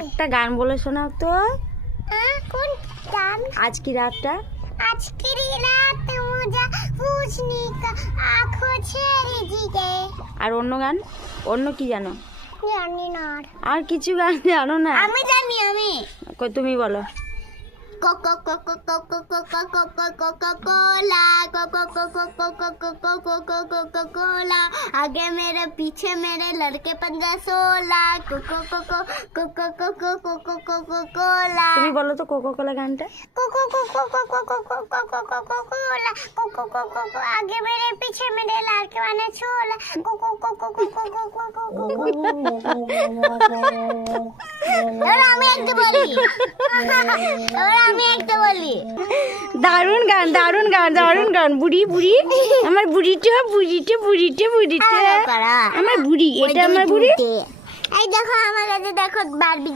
একটা গান বলে শোনাও তো। কোন গান? আজ কি রাতটা, आज की रात मुझे पूछने का आँखों छेड़ी जीते। আর অন্য গান, অন্য কি জানো? জানি না আর কিছু গান জানো না? আমি জানি আমি কই তুমি বলো। कोको कोको कोको कोको कोको कोको कोला कोको कोको कोको कोको कोको कोको कोला आगे मेरे पीछे मेरे लड़के 15-16 कोको कोको कोको कोको कोको कोको कोला তুমি বলো তো কোকো কোলা গানটা। कोको कोको कोको कोको कोको कोको कोला कोको कोको कोको आगे मेरे पीछे मेरे लड़के 16 कोको कोको कोको कोको और আমি একটা বলি আমি একটা বলি দারুণ গান, দারুণ গান, দারুণ গান। বুড়ি বুড়ি আমার বুড়িটা বুড়িটা বুড়িটা বুড়িটা আমার বুড়ি, এটা আমার বুড়ি। এই দেখো আমার কাছে দেখো বারবি